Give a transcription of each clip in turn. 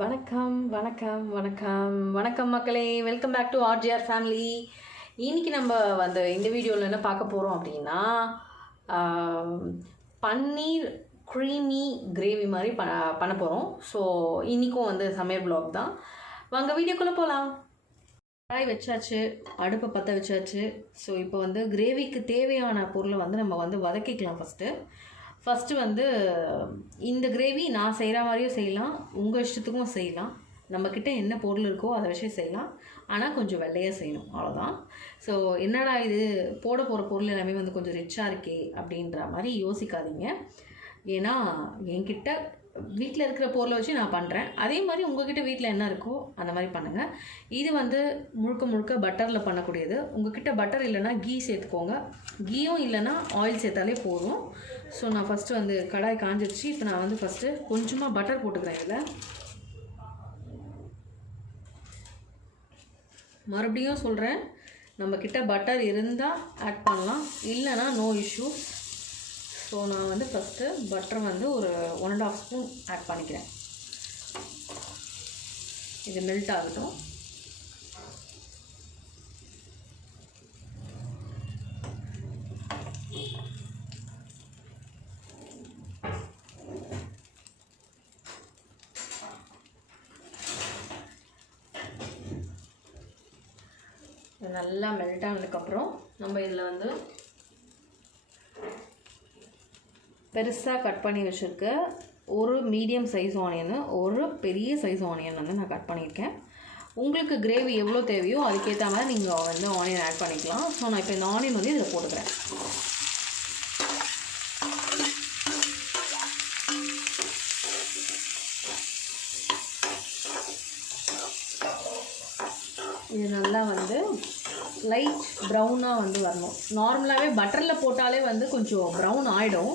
வணக்கம் வணக்கம் வணக்கம் வணக்கம் மக்களே, welcome back to RGR family. இன்றைக்கி நம்ம இந்த வீடியோவில் என்ன பார்க்க போகிறோம் அப்படின்னா, பன்னீர் க்ரீமி கிரேவி மாதிரி பண்ண போகிறோம். ஸோ இன்றைக்கும் சமையல் ப்ளாக் தான். வாங்க வீடியோக்குள்ளே போகலாம். கடாய் வச்சாச்சு, அடுப்பை பற்ற வச்சாச்சு. ஸோ இப்போ கிரேவிக்கு தேவையான பொருளை நம்ம வதக்கிக்கலாம். ஃபஸ்ட்டு இந்த கிரேவி நான் செய்கிற மாதிரியும் செய்யலாம், உங்கள் இஷ்டத்துக்கும் செய்யலாம். நம்மக்கிட்ட என்ன பொருள் இருக்கோ அதை வச்சு செய்யலாம். ஆனால் கொஞ்சம் வெள்ளையாக செய்யணும், அவ்வளோதான். ஸோ என்னடா இது போட போகிற பொருள் எல்லாமே கொஞ்சம் ரிச்சாக இருக்கே அப்படின்ற மாதிரி யோசிக்காதீங்க. ஏன்னா என்கிட்ட வீட்டில் இருக்கிற பொருளை வச்சு நான் பண்ணுறேன். அதே மாதிரி உங்கள்கிட்ட வீட்டில் என்ன இருக்கோ அந்த மாதிரி பண்ணுங்கள். இது முழுக்க முழுக்க பட்டரில் பண்ணக்கூடியது. உங்கள்கிட்ட பட்டர் இல்லைன்னா கீ சேர்த்துக்கோங்க. கீயும் இல்லைன்னா ஆயில் சேர்த்தாலே போதும். ஸோ நான் ஃபஸ்ட்டு கடாய் காஞ்சிருச்சு. இப்போ நான் ஃபஸ்ட்டு கொஞ்சமாக பட்டர் போட்டுக்கிறேன். இதில் மறுபடியும் சொல்கிறேன், நம்மக்கிட்ட பட்டர் இருந்தால் ஆட் பண்ணலாம், இல்லைன்னா நோ இஷ்யூஸ். ஸோ நான் ஃபஸ்ட்டு பட்டர் ஒரு 1.5 ஸ்பூன் ஆட் பண்ணிக்கிறேன். இது மெல்ட் ஆகட்டும். இது நல்லா மெல்ட் ஆனதுக்கப்புறம் நம்ம இதில் பெருசாக கட் பண்ணி வச்சுருக்க ஒரு மீடியம் சைஸ் ஆனியன், ஒரு பெரிய சைஸ் ஆனியன் நான் கட் பண்ணியிருக்கேன். உங்களுக்கு கிரேவி எவ்வளோ தேவையோ அதுக்கேற்ற மாதிரி நீங்கள் ஆனியன் ஆட் பண்ணிக்கலாம். ஸோ நான் இப்போ இந்த ஆனியன் இதில் போட்டுக்கிறேன். இது நல்லா லைட் ப்ரௌனாக வரணும். நார்மலாகவே பட்டரில் போட்டாலே கொஞ்சம் ப்ரௌன் ஆகிடும்.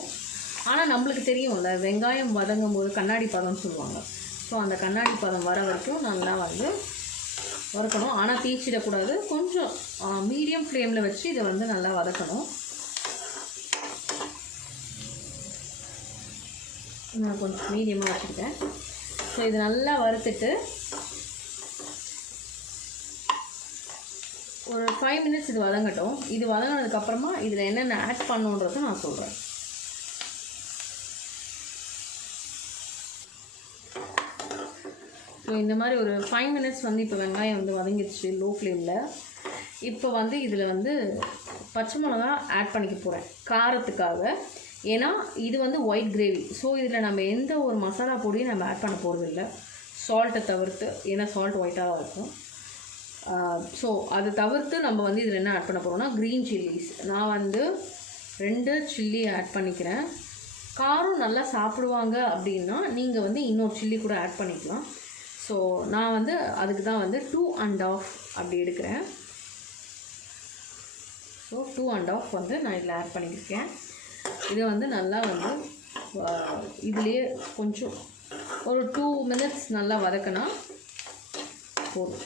ஆனால் நம்மளுக்கு தெரியும்ல, வெங்காயம் வதங்கும் போது கண்ணாடி பதம்னு சொல்லுவாங்க. ஸோ அந்த கண்ணாடி பதம் வர வரைக்கும் நல்லா வதக்கணும். ஆனால் தீச்சிடக்கூடாது. கொஞ்சம் மீடியம் ஃப்ளேமில் வச்சு இதை நல்லா வதக்கணும். நான் கொஞ்சம் மீடியமாக வச்சுருக்கேன். ஸோ இது நல்லா வறுத்துட்டு ஒரு 5 மினிட்ஸ் இது வதங்கட்டும். இது வதங்கினதுக்கப்புறமா இதில் என்னென்ன ஆட் பண்ணுன்றதை நான் சொல்கிறேன். ஸோ இந்த மாதிரி ஒரு 5 மினிட்ஸ் இப்போ வெங்காயம் வதங்கிடுச்சு லோ ஃப்ளேமில். இப்போ இதில் பச்சை மிளகா ஆட் பண்ணிக்க போகிறேன் காரத்துக்காக. ஏன்னா இது ஒயிட் கிரேவி. ஸோ இதில் நம்ம எந்த ஒரு மசாலா பொடியும் நம்ம ஆட் பண்ண போகிறதில்ல, சால்ட்டை தவிர்த்து. ஏன்னா சால்ட் ஒயிட்டாக தான் இருக்கும். ஸோ அதை தவிர்த்து நம்ம இதில் என்ன ஆட் பண்ண போகிறோம்னா க்ரீன் சில்லிஸ். நான் 2 சில்லி ஆட் பண்ணிக்கிறேன். காரம் நல்லா சாப்பிடுவாங்க அப்படின்னா நீங்கள் இன்னொரு சில்லி கூட ஆட் பண்ணிக்கலாம். ஸோ நான் அதுக்கு தான் 2.5 அப்படி எடுக்கிறேன். ஸோ 2.5 நான் இதில் ஆட் பண்ணியிருக்கேன். இதை நல்லா இதுலேயே கொஞ்சம் ஒரு 2 மினிட்ஸ் நல்லா வதக்கினா போதும்.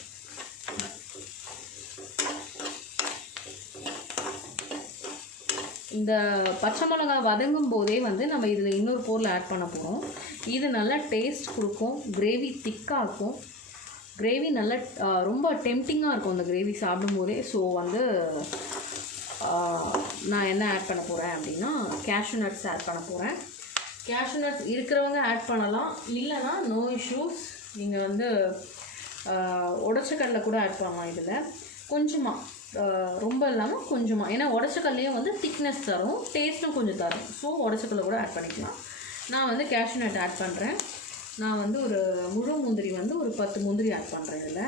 இந்த பச்சை மிளகா வதங்கும் போதே நம்ம இதில் இன்னொரு பொருள் ஆட் பண்ண போகிறோம். இது நல்லா டேஸ்ட் கொடுக்கும், கிரேவி திக்காகும். கிரேவி நல்லா ரொம்ப டெம்டிங்காக இருக்கும் இந்த கிரேவி சாப்பிடும்போதே. ஸோ நான் என்ன ஆட் பண்ண போகிறேன் அப்படின்னா கேஷ்யூ நட்ஸ் ஆட் பண்ண போகிறேன். கேஷ்யூ நட்ஸ் இருக்கிறவங்க ஆட் பண்ணலாம், இல்லைன்னா நோ இஷ்யூஸ். நீங்கள் உடச்சக்கடலை கூட ஆட் பண்ணலாம். இதில் கொஞ்சமாக, ரொம்ப இல்லாமல் கொஞ்சமாக. ஏன்னா உடச்சக்கல்லையும் திக்னஸ் தரும், டேஸ்ட்டும் கொஞ்சம் தரும். ஸோ உடச்சக்கல்லை கூட ஆட் பண்ணிக்கலாம். நான் கேஷ்யூ நட் ஆட் பண்ணுறேன். நான் ஒரு முழு முந்திரி ஒரு 10 முந்திரி ஆட் பண்ணுறேன். இதில்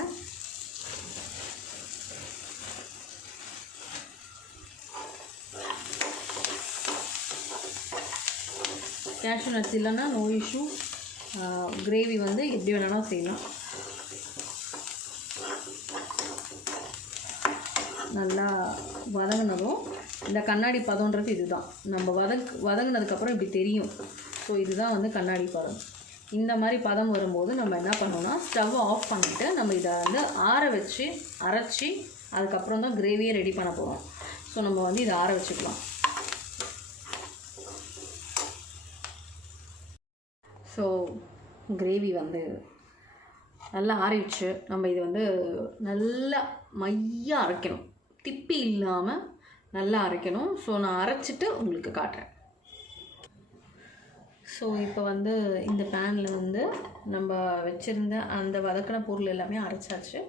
கேஷ்யூ நட்ஸ் இல்லைன்னா நோ இஷ்யூ. கிரேவி எப்படி வேணாலும் செய்யலாம். நல்லா வதங்கினதும் இந்த கண்ணாடி பதம்ன்றது இதுதான். நம்ம வதங்கினதுக்கப்புறம் இப்படி தெரியும். ஸோ இதுதான் கண்ணாடி பதம். இந்த மாதிரி பதம் வரும்போது நம்ம என்ன பண்ணோம்னா ஸ்டவ் ஆஃப் பண்ணிவிட்டு நம்ம இதை ஆற வச்சு அரைச்சி அதுக்கப்புறம் தான் கிரேவியை ரெடி பண்ண போகிறோம். ஸோ நம்ம இதை ஆற வச்சுக்கலாம். ஸோ கிரேவி நல்லா ஆறிடுச்சு. நம்ம இது வந்து நல்லா மையாக அரைக்கணும், திப்பி இல்லாமல் நல்லா அரைக்கணும். ஸோ நான் அரைச்சிட்டு உங்களுக்கு காட்டுறேன். ஸோ இப்போ வந்து இந்த பேனில் வந்து நம்ம வச்சுருந்த அந்த வதக்கின பொருள் எல்லாமே அரைச்சாச்சு.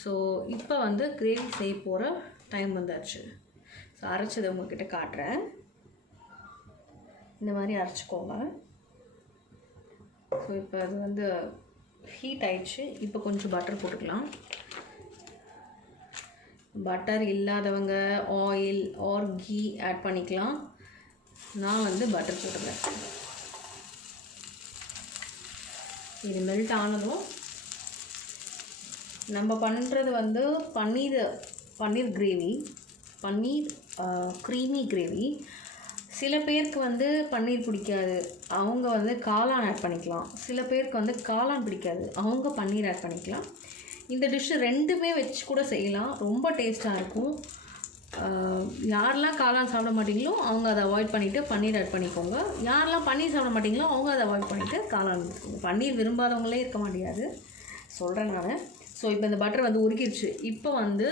ஸோ இப்போ வந்து கிரேவி செய்ய போகிற டைம் வந்தாச்சு. ஸோ அரைச்சதை உங்கள்கிட்ட காட்டுறேன். இந்த மாதிரி அரைச்சிக்கோங்க. ஸோ இப்போ அது வந்து ஹீட் ஆயிடுச்சு. இப்போ கொஞ்சம் பட்டர் போட்டுக்கலாம். பட்டர் இல்லாதவங்க ஆயில் ஆர் கீ ஆட் பண்ணிக்கலாம். நான் வந்து பட்டர் போட்டுக்கிறேன். இது மெல்ட் ஆனதும் நம்ம பண்ணுறது வந்து பன்னீர் கிரேவி, பன்னீர் க்ரீமி கிரேவி. சில பேருக்கு வந்து பன்னீர் பிடிக்காது, அவங்க வந்து காளான் ஆட் பண்ணிக்கலாம். சில பேருக்கு வந்து காளான் பிடிக்காது, அவங்க பன்னீர் ஆட் பண்ணிக்கலாம். இந்த டிஷ்ஷு ரெண்டுமே வச்சு கூட செய்யலாம், ரொம்ப டேஸ்ட்டாக இருக்கும். யாரெல்லாம் காளான் சாப்பிட மாட்டீங்களோ அவங்க அதை அவாய்ட் பண்ணிவிட்டு பன்னீர் ஆட் பண்ணிக்கோங்க. யாரெல்லாம் பன்னீர் சாப்பிட மாட்டீங்களோ அவங்க அதை அவாய்ட் பண்ணிவிட்டு காளான். பன்னீர் விரும்பாதவங்களே இருக்க முடியாது, சொல்கிறேன் நான். ஸோ இப்போ இந்த பட்டர் வந்து உருக்கிடுச்சு. இப்போ வந்து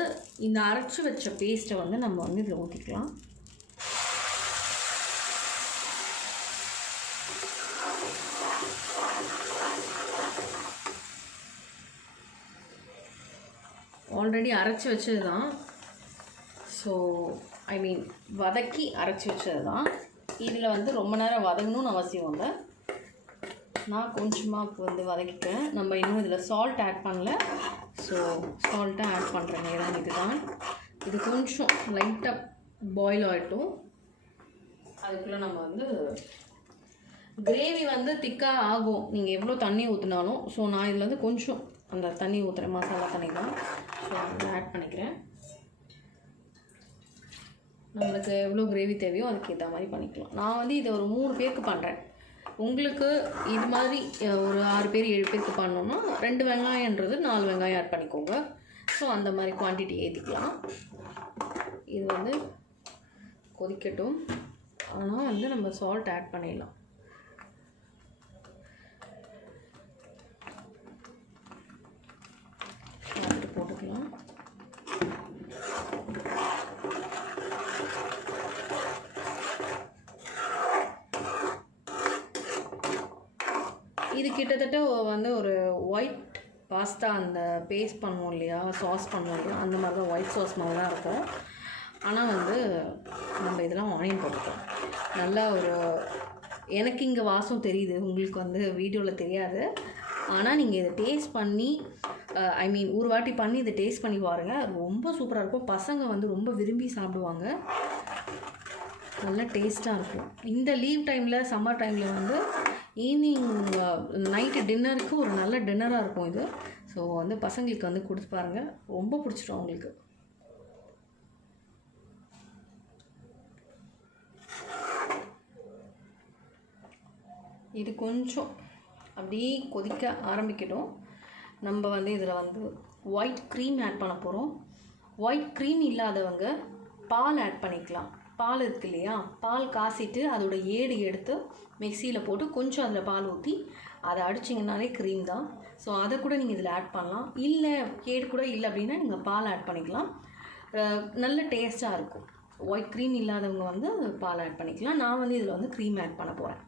இந்த அரைச்சி வச்ச பேஸ்ட்டை வந்து நம்ம வந்து இதில் ஊற்றிக்கலாம். ஆல்ரெடி அரைச்சி வச்சது தான். ஸோ ஐ மீன் வதக்கி அரைச்சி வச்சது தான். இதில் வந்து ரொம்ப நேரம் வதங்கணும்னு அவசியம் இல்லை. நான் கொஞ்சமாக இப்போ வந்து வதக்கிட்டேன். நம்ம இன்னும் இதில் சால்ட் ஆட் பண்ணல. ஸோ சால்ட்டை ஆட் பண்ணுற நேரம் இதுதான். இது கொஞ்சம் லைட்டாக பாயில் ஆகிட்டும். அதுக்குள்ளே நம்ம வந்து கிரேவி வந்து திக்காக ஆகும் நீங்கள் எவ்வளோ தண்ணி ஊற்றினாலும். ஸோ நான் இதில் வந்து கொஞ்சம் அந்த தண்ணி ஊற்றுறேன், மசாலா தண்ணி தான். ஸோ அதை ஆட் பண்ணிக்கிறேன். நம்மளுக்கு எவ்வளோ கிரேவி தேவையோ அதுக்கு ஏற்ற மாதிரி பண்ணிக்கலாம். நான் வந்து இதை ஒரு 3 பேருக்கு பண்ணுறேன். உங்களுக்கு இது மாதிரி ஒரு 6 பேர் 7 பேருக்கு பண்ணோன்னா 2 வெங்காயன்றது 4 வெங்காயம் ஆட் பண்ணிக்கோங்க. ஸோ அந்த மாதிரி குவான்டிட்டி ஏற்றிக்கலாம். இது வந்து கொதிக்கட்டும். ஆனால் வந்து நம்ம சால்ட் ஆட் பண்ணிடலாம். போட்டுக்கலாம். இது கிட்டத்தட்ட வந்து ஒரு ஒயிட் பாஸ்தா அந்த பேஸ்ட் பண்ணுவோம் இல்லையா, சாஸ் பண்ணுவோம் இல்லையா, அந்த மாதிரி தான் ஒயிட் சாஸ் மாதிரி தான் இருக்கும். ஆனால் வந்து நம்ம இதெல்லாம் ஆனியன் போட்டுக்கலாம். நல்லா ஒரு எனக்கு இங்கே வாசம் தெரியுது, உங்களுக்கு வந்து வீடியோவில் தெரியாது. ஆனால் நீங்கள் இதை டேஸ்ட் பண்ணி ஐ மீன் ஒரு வாட்டி பண்ணி இதை டேஸ்ட் பண்ணி பாருங்கள். ரொம்ப சூப்பராக இருக்கும். பசங்க வந்து ரொம்ப விரும்பி சாப்பிடுவாங்க. நல்லா டேஸ்ட்டாக இருக்கும். இந்த லீவ் டைமில் சம்மர் டைமில் வந்து ஈவினிங் நைட்டு டின்னருக்கு ஒரு நல்ல டின்னராக இருக்கும் இது. ஸோ வந்து பசங்களுக்கு வந்து கொடுத்து பாருங்கள், ரொம்ப பிடிச்சிடும் அவங்களுக்கு. இது கொஞ்சம் அப்படியே கொதிக்க ஆரம்பிக்கட்டும். நம்ம வந்து இதில் வந்து ஒயிட் க்ரீம் ஆட் பண்ண போகிறோம். ஒயிட் க்ரீம் இல்லாதவங்க பால் ஆட் பண்ணிக்கலாம். பால் இருக்கு இல்லையா, பால் காசிட்டு அதோட ஏடு எடுத்து மிக்சியில் போட்டு கொஞ்சம் அதில் பால் ஊற்றி அதை அடிச்சிங்கனாலே க்ரீம் தான். ஸோ அதை கூட நீங்கள் இதில் ஆட் பண்ணலாம். இல்லை ஏடு கூட இல்லை அப்படின்னா நீங்கள் பால் ஆட் பண்ணிக்கலாம். நல்ல டேஸ்ட்டாக இருக்கும். ஒயிட் க்ரீம் இல்லாதவங்க வந்து பால் ஆட் பண்ணிக்கலாம். நான் வந்து இதில் வந்து க்ரீம் ஆட் பண்ண போகிறேன்.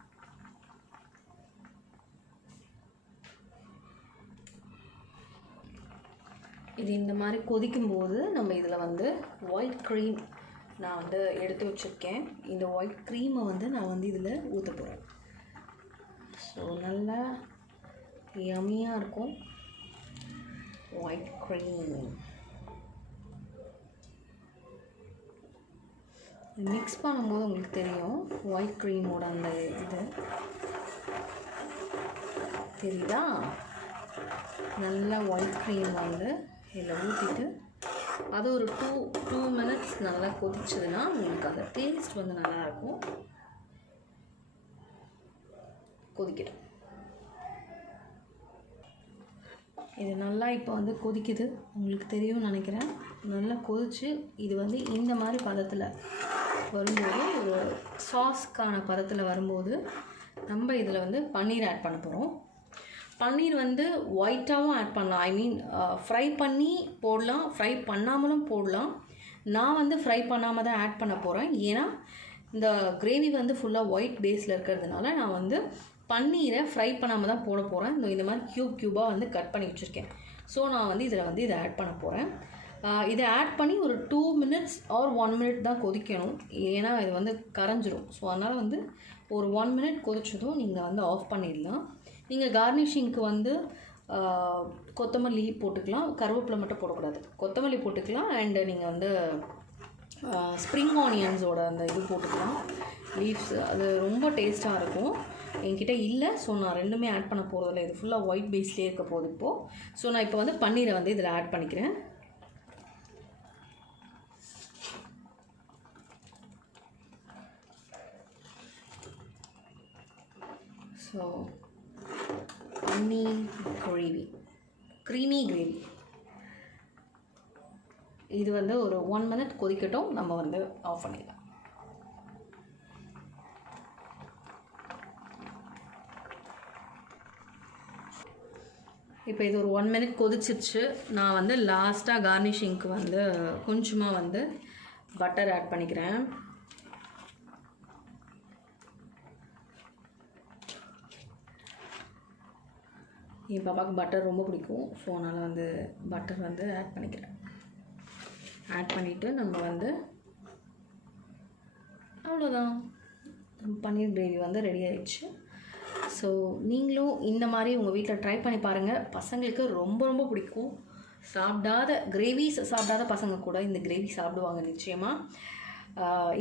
இது இந்த மாதிரி கொதிக்கும்போது நம்ம இதில் வந்து ஒயிட் க்ரீம் நான் வந்து எடுத்து வச்சுருக்கேன். இந்த ஒயிட் க்ரீமை வந்து நான் வந்து இதில் ஊற்ற போகிறேன். ஸோ நல்லா யம்மியாக இருக்கும் ஒயிட் க்ரீம். மிக்ஸ் பண்ணும்போது உங்களுக்கு தெரியும் ஒயிட் க்ரீமோட அந்த இது தெரியுதா. நல்லா ஒயிட் க்ரீம் வந்து இதில் ஊற்றிட்டு அது ஒரு 2 minutes நல்லா கொதிச்சதுன்னா உங்களுக்கு அந்த டேஸ்ட் வந்து நல்லாயிருக்கும். கொதிக்கட்டும். இது நல்லா இப்போ வந்து கொதிக்குது, உங்களுக்கு தெரியும்னு நினைக்கிறேன். நல்லா கொதிச்சு இது வந்து இந்த மாதிரி பதத்தில் வரும்போது, ஒரு சாஸ்க்கான பதத்தில் வரும்போது நம்ம இதில் வந்து பன்னீர் ஆட் பண்ண போகிறோம். பன்னீர் வந்து ஒயிட்டாகவும் ஆட் பண்ணலாம். ஐ மீன் ஃப்ரை பண்ணி போடலாம், ஃப்ரை பண்ணாமலும் போடலாம். நான் வந்து ஃப்ரை பண்ணாமல் தான் ஆட் பண்ண போகிறேன். ஏன்னா இந்த கிரேவி வந்து ஃபுல்லாக ஒயிட் பேஸில் இருக்கிறதுனால நான் வந்து பன்னீரை ஃப்ரை பண்ணாமல் தான் போட போகிறேன். இந்த மாதிரி க்யூபாக வந்து கட் பண்ணி வச்சுருக்கேன். ஸோ நான் வந்து இதை ஆட் பண்ண போகிறேன். இதை ஆட் பண்ணி ஒரு 2 minutes ஆர் 1 minute தான் கொதிக்கணும். ஏன்னா இது வந்து கரைஞ்சிரும். ஸோ அதனால் வந்து ஒரு 1 minute கொதிச்சதும் நீங்கள் வந்து ஆஃப் பண்ணிடலாம். நீங்கள் கார்னிஷிங்க்கு வந்து கொத்தமல்லி போட்டுக்கலாம், கருவேப்பிலை மட்டும் போடக்கூடாது. கொத்தமல்லி போட்டுக்கலாம். அண்டு நீங்கள் வந்து ஸ்ப்ரிங் ஆனியன்ஸோட அந்த இது போட்டுக்கலாம், லீவ்ஸ். அது ரொம்ப டேஸ்ட்டாக இருக்கும். என்கிட்ட இல்லை, ஸோ நான் ரெண்டுமே ஆட் பண்ண போகிறதில்ல. இது ஃபுல்லாக ஒயிட் பேஸ்லேயே இருக்க போகுது இப்போது. ஸோ நான் இப்போ வந்து பன்னீரை வந்து இதில் ஆட் பண்ணிக்கிறேன். ஸோ பன்னீர் க்ரீமி கிரேவி இது வந்து ஒரு 1 minute கொதிக்கட்டும். நம்ம வந்து ஆஃப் பண்ணிடலாம். இப்போ இது ஒரு 1 minute கொதிச்சிருச்சு. நான் வந்து லாஸ்ட்டாக கார்னிஷிங்க்கு வந்து கொஞ்சமாக வந்து பட்டர் ஆட் பண்ணிக்கிறேன். என் பாப்பாவுக்கு பட்டர் ரொம்ப பிடிக்கும். ஸோ அதனால் வந்து பட்டர் வந்து ஆட் பண்ணிக்கிறேன். ஆட் பண்ணிவிட்டு நம்ம வந்து அவ்வளோதான், பன்னீர் கிரேவி வந்து ரெடி ஆயிடுச்சு. ஸோ நீங்களும் இந்த மாதிரி உங்கள் வீட்டில் ட்ரை பண்ணி பாருங்கள். பசங்களுக்கு ரொம்ப ரொம்ப பிடிக்கும். கிரேவிஸ் சாப்பிடாத பசங்க கூட இந்த கிரேவி சாப்பிடுவாங்க நிச்சயமாக.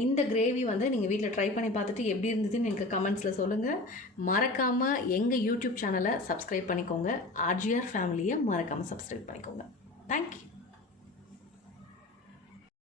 இந்த கிரேவி வந்து நீங்கள் வீட்டில் ட்ரை பண்ணி பார்த்துட்டு எப்படி இருந்ததுன்னு எனக்கு கமெண்ட்ஸில் சொல்லுங்கள். மறக்காமல் எங்கள் யூடியூப் சேனலை சப்ஸ்கிரைப் பண்ணிக்கோங்க. RGR ஃபேமிலியை மறக்காமல் சப்ஸ்கிரைப் பண்ணிக்கோங்க. தேங்க்யூ.